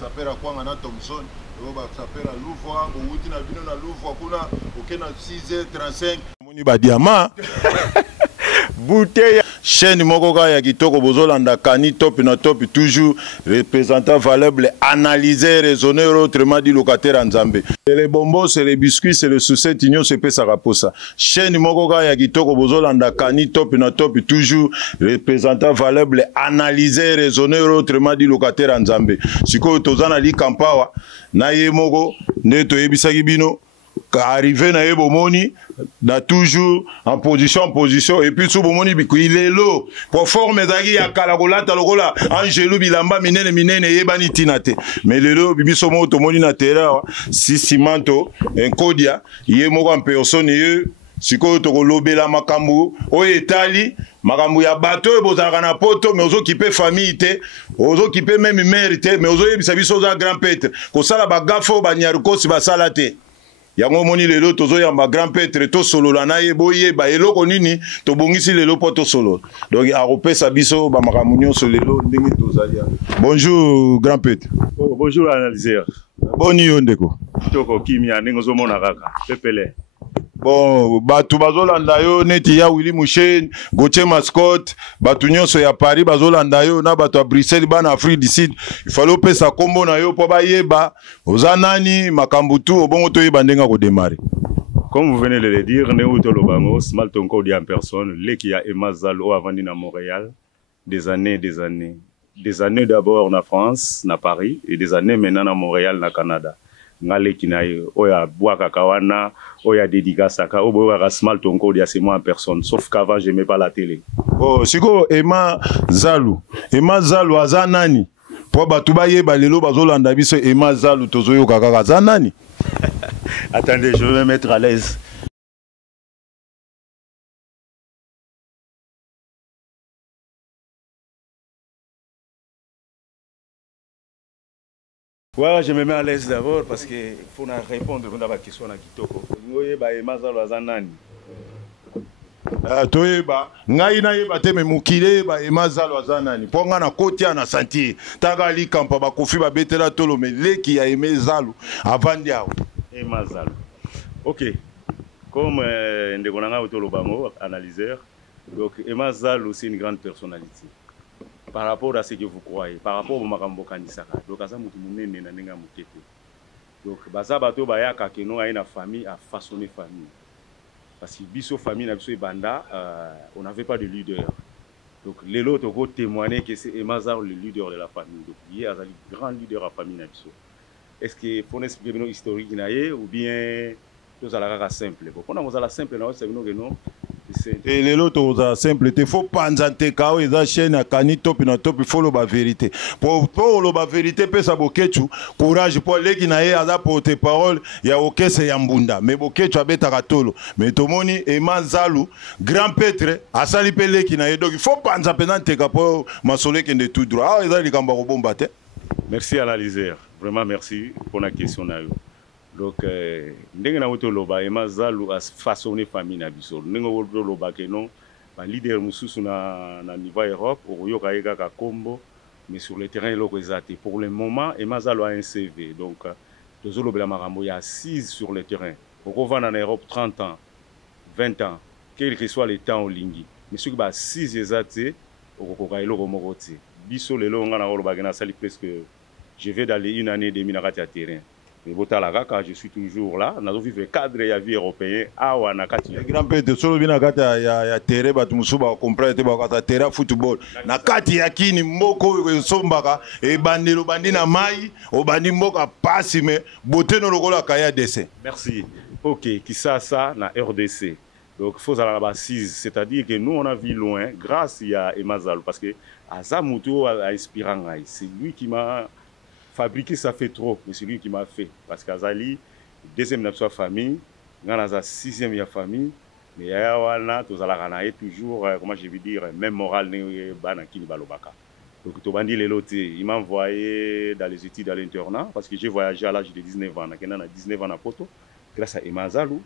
Sapera kwanga na Thompson, sapera Louvre, outi na bino na Louvre kuna okena 6h35 moni ba diamant bouteille chaîne moko ka ya kitoko bozolanda kani top na top toujours représentant valable analyser raisonner autrement dit locataire en Nzambe. Les bonbons c'est les biscuits c'est le sucette igno c'est pesa raposa chaîne moko ka ya kitoko bozolanda kani top na top toujours représentant valable analyser raisonner autrement dit locataire en Nzambe. Siko tozana li kampawa na ye moko nde toyebisaki bino arrivé na Ebomoni, na toujours en position et puis sous Bomoni il est là pour former zaki ya kalakolata lokola Angelo bilamba minene yebani tinate mais lelo bibiso mo to moni na terrain si cimanto enkodia ye moko en personne ye siko to kolobela makambu o etali makambu ya bato bozaka na poto mais ozo kipe famille te ozo kipe même mère te mais ozo yebisa biso za grand pètre ko sala ba gafo ba nyarukosi ba sala te. Yango moni lelo tozo yamba grand pètre to solo la na ye boye ba eloko nini to bongisi lelo poto solo donc a repesa biso ba makamunyo so lelo ndingi tozalia. Bonjour grand pètre. Oh, bonjour analyseur. Boni yondeko. Toko kimia ningozo mona kaka pepele. Bon, batu bazolanda yo neti ya Willy Mouchen, Gauthier Mascotte, batu nyonso ya Paris bazolanda yo na batu a Bruxelles bana Afrique du Sud. Il fallait pesa kombo na yo po ba yeba. Oza nani makambutu obongo to yeba ndenga ko démarrer. Comme vous venez de le dire, Néo Tolobango, Smal Tonko dit en personne, Lekia et Mazalo avant à Montréal, des années. Des années d'abord en France, na Paris, et des années maintenant à Montréal, na Canada. Ngale kinaye oya boaka kawana oya dédicacaka oboya Smal Tonko dia c'est moi en personne sauf qu'avant j'aimais pas la télé. Oh siko Emma Zalou azanani po batu ba yeba lelo bazolanda biso Emma Zalou tozoyo kaka azanani. Attendez, je vais me mettre à l'aise. Ouais, je me mets à l'aise d'abord parce qu'il faut répondre à la question à Kitoko. Toyeba ngai na yeba te me mukile ba emazalo azanani ponga na kotia na santier taga li kampa ba kofi ba betela tolo me leki ya emazalo avandi awo emazalo. OK. Comme ndekonanga otolo bango analyseur. Donc emazalo c'est une grande personnalité. Par rapport à ce que vous croyez, par rapport au makambo kanisaka. Donc aza mutu munene na nenga mukete. Donc baza bato bayaka ke no aina famille a façonné famille. Parce que biso famille na biso banda on n'avait pas de leader. Donc les autres ont témoigné que c'est Emazar le leader de la famille. Donc il est un grand leader de la famille na biso. Est-ce que faut expliquer nos historique naie ou bien tout à la simple. Bon, on a la simple na c'est que non. Et les autres simple il faut pas nzante kao eza chaîne à kani top na top il faut la vérité pour la vérité peut ça bokechu courage pour les qui na aza porter parole ya okese ya mbunda mais bokechu abeta katolo mais tomoni Emazalo grand pètre asali pele qui na donc il faut pas nzante nzante pour masole qui de tout droit ah eza likamba ko bomba te. Merci analyseur, vraiment merci pour la question na yo. Donc, ndenge na woto loba Emazalo a façonné famille na biso. Ndenge woto loba ke non, ba leader mususu na niveau Europe, oyoka yeka ka kombo, mais sur le terrain loko ezate. Pour le moment, Emazalo a un CV. Donc, tozolo bela makambo ya assise sur le terrain. Oko vana en Europe 30 ans, 20 ans, quel que soit le temps au lingi. Mais ce qui ba 6 ezate, oko ka eloko moko te. Biso lelo ngana loba ke na sali presque je vais dans une année et demie na kati ya terrain. Mais je suis toujours là. Nous vivons cadre et vie européen. Grand pète, solo bina kata ya terre batu musuba comprendre ba kata terre football. Na kati ya kini moko sombaka e bandelo bandina mai o bandi mboka pasi me boté no lokola kaya DC. Merci. OK, qui ça na RDC. Donc faut aller là-bas 6, c'est-à-dire que nous on a vu loin grâce à Emazalo parce que Azamuto a inspirant. C'est lui qui m'a fabriquer ça fait trop, mais c'est lui qui m'a fait. Parce qu'Azali, deuxième de sa famille, Ganaza sixième de la famille, mais Yawana, tous à toujours, comment je vais dire, même moral, Banakini Balobaka. Donc, Tobandi Lelote, il m'a envoyé dans les études à l'internat, parce que j'ai voyagé à l'âge de 19 ans, à 19 ans à Poto, grâce à Emazalo.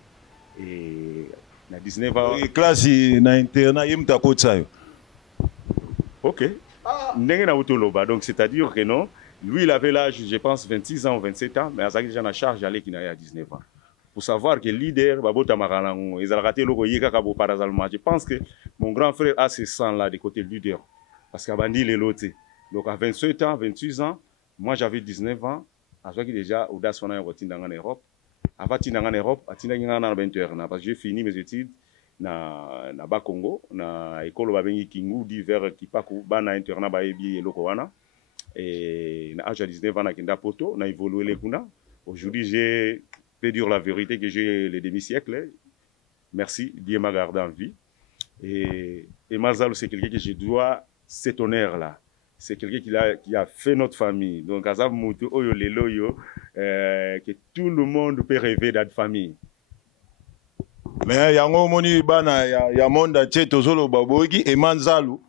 Et na 19 ans. Et classe na internat yimta ko tsayo. OK. Ndenge na utoloba. Donc c'est-à-dire que non, lui il avait l'âge je pense 26 ans ou 27 ans mais azaki déjà na charge aller qui na 19 ans. Pour savoir que leader babota makalango ezalaka te loko yeka ka bo parazalement. Je pense que mon grand frère a ce sang là de côté leader parce qu'abandi les loté. Donc à 27 ans, 28 ans, moi j'avais 19 ans, azaki déjà audace wana yotinda en Europe. Avant tinda en Europe, atinda ngana na 20 heures parce que j'ai fini mes études na Congo na école babengi Kingu divers Kipaku bana internat ba ebi eloko wana et na âge de 19 ans na kenda poto na évolué les kuna. Aujourd'hui j'ai peut dire la vérité que j'ai les demi-siècles. Merci, Dieu m'a gardé en vie. Et Mazalou, c'est quelqu'un que je dois cet honneur-là. C'est quelqu'un qui a fait notre famille. Donc, Azab Moutou, Oyo Lelo, que tout le monde peut rêver d'être famille. Mais yango moni bana ya monde tcheto zolo baboki Eman Zalou.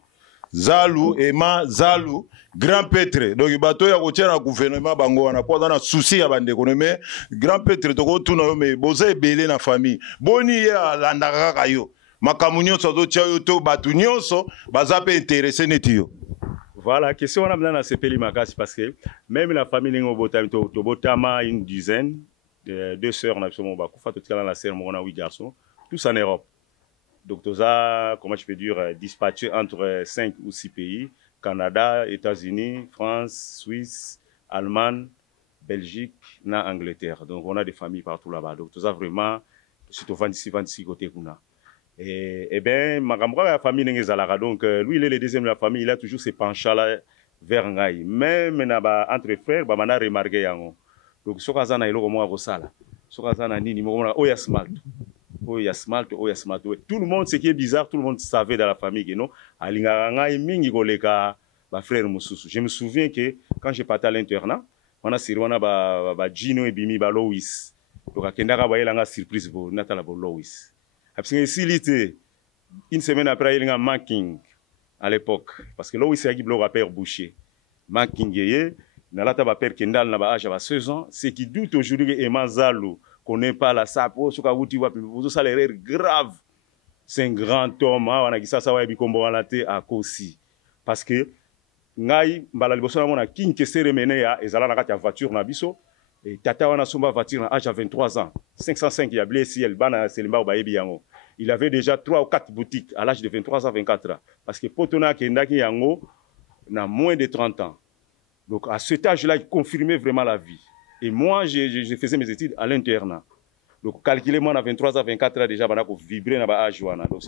Zalou, Ema, Zalou, grand pètre. Donc, il bateau ya kotia na gouvernement bango wana po na souci ya bande mais grand pètre to ko tuna yo me boza ebele na famille. Boni ya landaka kayo. Makamunyo so tia yo to batu nyonso baza pe intéressé neti yo. Voilà, question on a besoin de sepeli makasi parce que même la famille ningo botami to botama une dizaine de deux sœurs on a absolument bakufa to tika la sœur mo na 8 garçons, tous en Europe. Donc, tous comment je peux dire, dispatchés entre 5 ou 6 pays, Canada, États-Unis, France, Suisse, Allemagne, Belgique, Angleterre. Donc, on a des familles partout là-bas. Donc, tout ça vraiment, c'est au 26 côté qu'on a. Et bien, ma famille n'est pas donc, lui, il est le deuxième de la famille, il a toujours ses penchants là vers Ngaï. Même entre frères, on a remarqué. Donc, ce qu'on a, il y a tout le monde, ce qui est bizarre, tout le monde savait dans la famille que non. Je me souviens que quand j'ai parti à l'internat, on a siré Gino et Bimi Lois. Donc, il y a une surprise pour Nathalie Lois. Une semaine après, il y a un Manking à l'époque. Parce que Lois a dit que père Boucher. Manking, il y a père Kendall, il a 16 ans. Ce qui doute aujourd'hui que Emma Zalou connaît pas la sapo, ça a l'air grave. C'est un grand homme, on a dit ça va être à Kosi. Parce que, ngai mbala liboso na mona king kesere mene ya ezala na kati ya voiture na biso et tata wana somba voiture na âge à 23 ans 505 ya blessé el bana selimba ba yebi yango. Il avait déjà 3 ou 4 boutiques à l'âge de 23 ans 24 ans parce que potona kendaki yango na moins de 30 ans. Donc à cet âge-là, il confirmait vraiment la vie. Et moi, je faisais mes études à l'internat. Donc, calculez-moi, à 23 à 24 ans, déjà, je vibrais dans l'âge.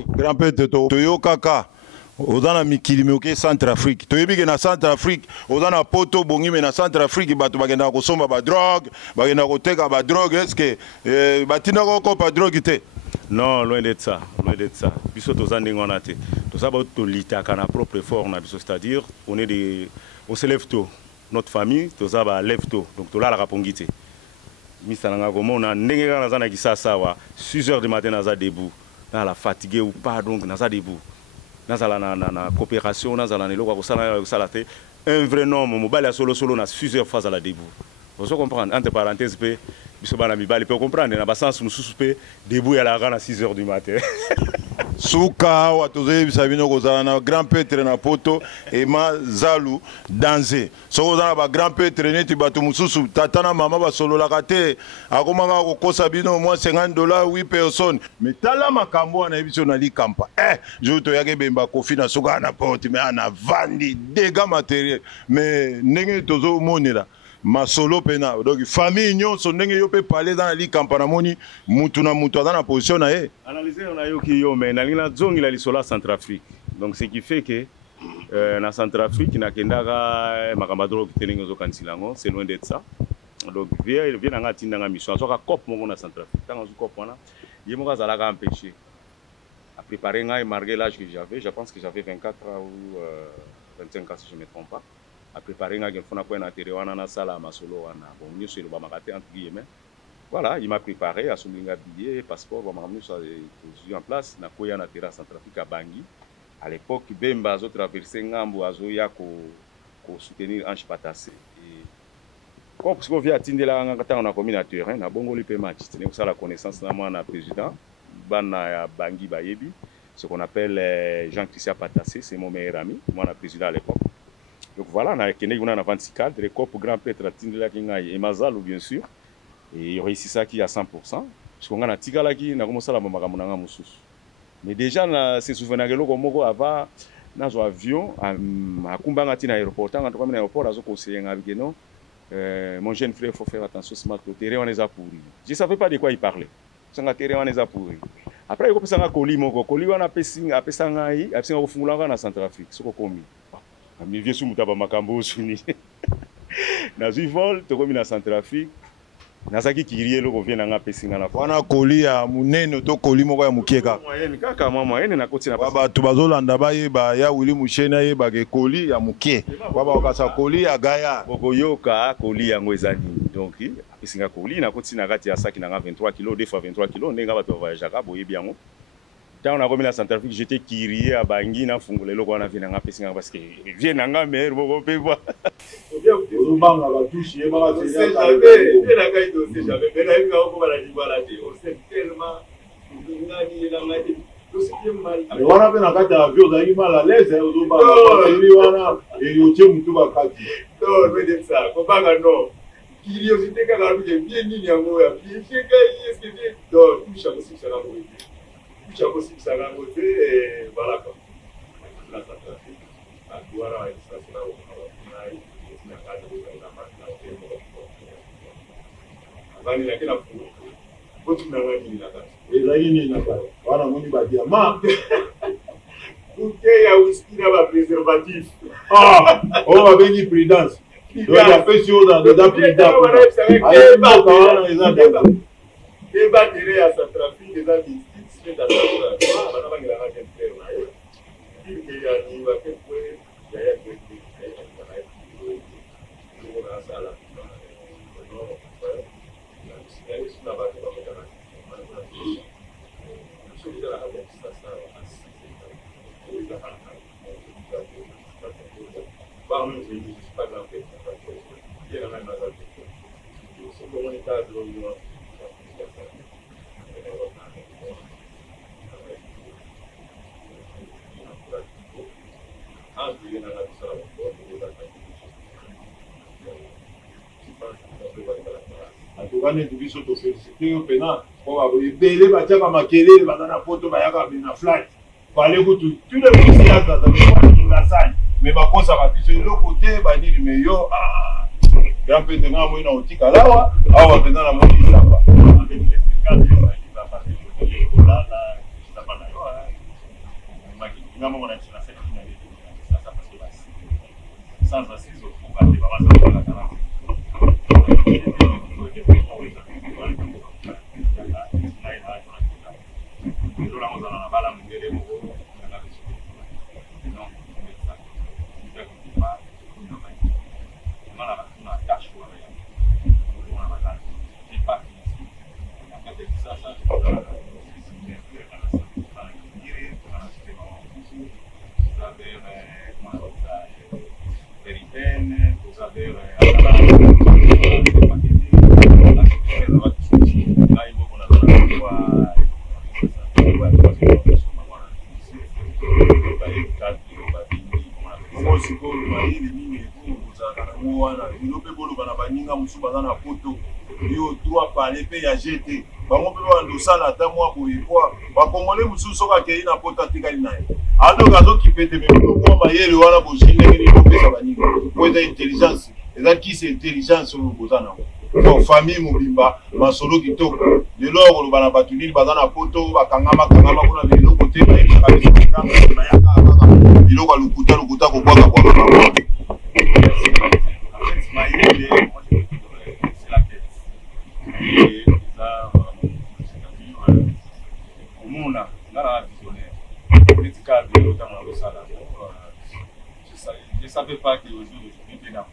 Grand-père, Toyo Kaka, on a mis Kilimioke Centrafrique. Toyo Big na Centrafrique, on a poto bongi mais na Centrafrique, batu bagenda ko somba ba drogue, bagenda ko teka ba drogue, est-ce que batina ko pas drogue té? Non, loin de ça, loin de ça. Biso tozan ndengona té. To ça ba to litaka na propre effort na biso, c'est-à-dire on se lève tôt. Notre famille, tout ça va lève tôt. Donc, tout là, la rapongité. Misalanga, comme on a n'engagé dans la kisasa, 6 heures du matin, on a debout. On a fatigué ou pas, donc, on a debout. On a la coopération, on a la un vrai nom, mon mobile solo, on a 6 heures face à la debout. Vous comprenez, entre parenthèses, on peut comprendre, on a sens, nous soupé, debout à la rana à 6 heures du matin. Souka watoze bisabino kozala na grand pètre na poto Ema Zalou danser soko za ba grand pètre neti bato mususu tata na mama ba solo la kate akomanga ko kosa bino moins $50 8 personnes mais tala makambo na biso na likampa je to yake bemba kofi na soka na porte mais ana vandi dégâts matériels mais ndenge tozo monela masolo pena donc famille nyonso ndenge yo pe parler dans la ligue campana moni mutu na mutu dans la position na ye analyser on a yo ki yo mais na lina zongi la lisola Centrafrique donc ce qui fait que na Centrafrique na kendaka makambadro kitelingo zo kansilango c'est loin d'être ça donc vient nga tinda nga mission azoka cop mo na Centrafrique tant zo cop wana yemo ka zala ka empêcher à préparer nga et malgré l'âge que j'avais je pense que j'avais 24 ans ou 25 ans si je me trompe pas à préparer un gars pour na wana na sala masolo wana bon nous sur le bamakate entre guillemets voilà il m'a préparé à souligner billet passeport ba mamnu ça en place na koya na terrasse Centrafrique à Bangui à l'époque Bemba azo traverser ngambo azo ya ko soutenir Ange Patassé et comme ce vient atindela ngata on a commis na terrain na bongo li pe match tenez ça la connaissance na moi na président Bana Bangui Bayebi, ce qu'on appelle Jean-Christian Patassé, c'est mon meilleur ami, moi le président à l'époque. Donc voilà, on a Kenya, on a 26 cadres, les corps pour grand prêtre, et Mazalo bien sûr, et il réussit ça qui à 100%, parce qu'on a Tigala qui n'a commencé à la Mamagamuna Moussous. Mais déjà, c'est souvent que l'on avant, dans un avion, à Kumbangati dans l'aéroport, quand on est à l'aéroport, à conseiller avec non, mon jeune frère, il faut faire attention, ce matin, on les a pourris. Je ne savais pas de quoi il parlait. On les a pourris. Après, il y a un colis, on a fait un Centrafrique, ce qu'on a commis. Je viens sur Moutaba Makambo, dans un vol, tu as commis dans Centrafrique. Nazaki kiriye loko vient nga pesinga na wana koli ya munene to koli moko ya mukieka moyenne kaka moyenne na kotina ba to bazolanda bayeba ya Willy Mushena yeba ke koli ya mukie baba okasa koli ya gaya bokoyoka koli yango ezani donc pesinga koli na kotina kati ya saki na 23 kg 2 fois 23 kg ndenga bato voyage ka boyebi yango tant on a commis la Centrafrique j'étais kiriye à Bangui na fungule loko wana vient nga pesinga parce que vient nga mer boko pe voir Obanga va toucher, il va se faire. On a fait un cas d'avion, on a eu mal à l'aise, on a eu un kati. Non, mais ça, on va pas non. Curiosité quand on a bien ni à moi, puis est-ce que donc tout ça aussi ça va mourir. Tout ça aussi ça va mourir et voilà quoi. La Centrafrique, à Douala, ça sera au préservatif. Ah, on va venir prudence. Il y a fait sur dans des applications. Tukane tubiso to féliciter au pena pour avoir belé batia ba makelele bazana photo bayaka bina flight fallait que tout le monde s'y attend dans la salle mais ba kosa ba biso le côté ba dire mais yo grand pete nga mo ina otika lawa awa pena na mo isamba sans assise au pouvoir de baba bazana photo yo droit parler pe ya GT bango pe ba ndosala ata mwa boyekwa bakongole mususu ka kei na pota tikali naye ando gazo kipete me ko mayele wana bojine ni ko pesa baninga ko eza intelligence eza ki c'est intelligence au bozana ko famille mobimba masolo kitoko lelo ko bana batulili bazana photo bakangama kuna lelo côté ba ina kabisa programme na yaka biloko lukuta ko kwa je ne savais pas que aujourd'hui, il y a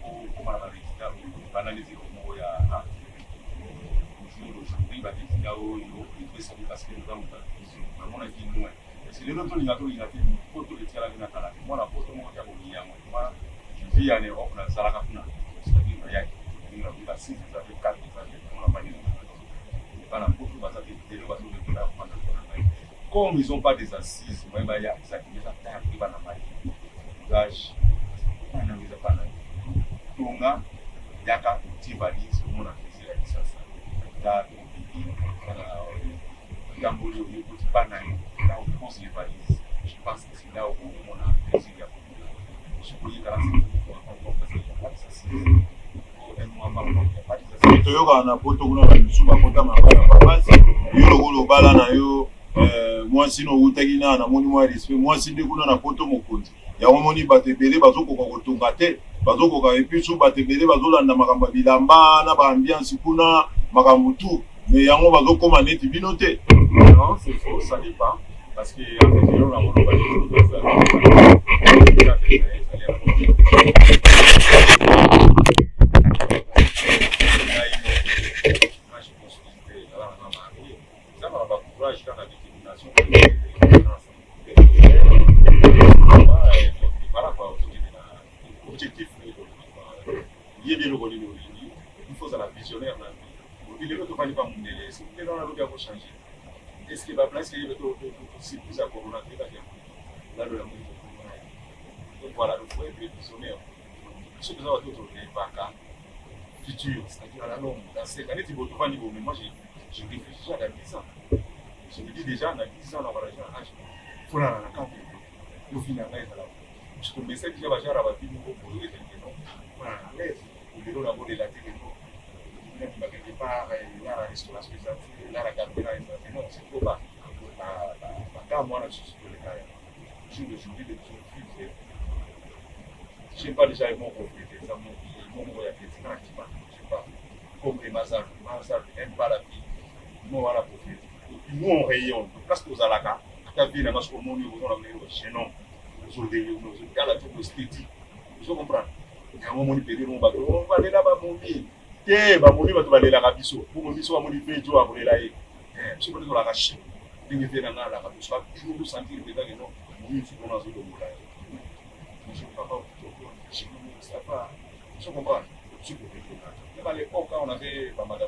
comme ils n'ont pas des assises, moi, il y a des activités qui vont mal. Gage, on n'a pas de Tonga, il y a qu'un petit valise, on a fait la licence. Là, Gamboli, on est petit banane, là, on pose les valises. Je pense que c'est là où on a plaisir. Je peux dire que là, c'est toyoka na poto kuna bamisu bakota makana bapasi yo lokolo bala na yo mwasi no utaki na namoni mwa respect mwasi nde kuna na poto mokonzi yango moni bato ebele bazokoka kotonga te bazokoka epusu bato ebele bazolanda makambo ya bilamba na baambiance kuna makambo tu mais yango bazokoma neti bino te. Non, c'est faux, ça dépend parce que en fait, on a il faut ça la visionnaire. Il est pas mondial, c'est que dans la route à changer. Est-ce qu'il va placer le aussi plus à Corona là de la donc voilà, il faut être visionnaire. Ce que nous avons tous les vacances futur, c'est-à-dire à la longue, dans ces années, tu vas trouver un niveau, mais moi j'ai réfléchi à 10 ans. Je me dis déjà, dans 10 ans, on va déjà un âge. Il faut la camp. Au final, je commençais déjà à faire la vie pour poser des questions. Voilà, à l'aise, au bureau là-bas de la télé. Quelque part, là, la restauration, là, la caméra, non, c'est trop bas. Quand moi, je suis sur le cas, je me dis de tout je n'ai pas déjà eu mon propriétaire, ça mon voyage, je ne sais pas. Comme les Mazars n'aiment pas la vie, nous, on va la propriété. Nous, on rayonne. Parce que vous avez la carte, la vie, parce que nous, on a chez nous, nous avons la toute esthétique. Vous comprenez? Il y a un moment où on va aller là-bas, mon vie. Eh, bah, mon livre, tu vas aller là-bas, biso. Pour mon biso, mon livre, tu vas aller là. Je suis pas la Chine. Je vais faire là, je vais toujours sentir que non, mon livre, tu vas dans le monde. Je ne peux pas, je ne sais pas. Je comprends. Je ne sais pas. À l'époque, quand on avait pas mal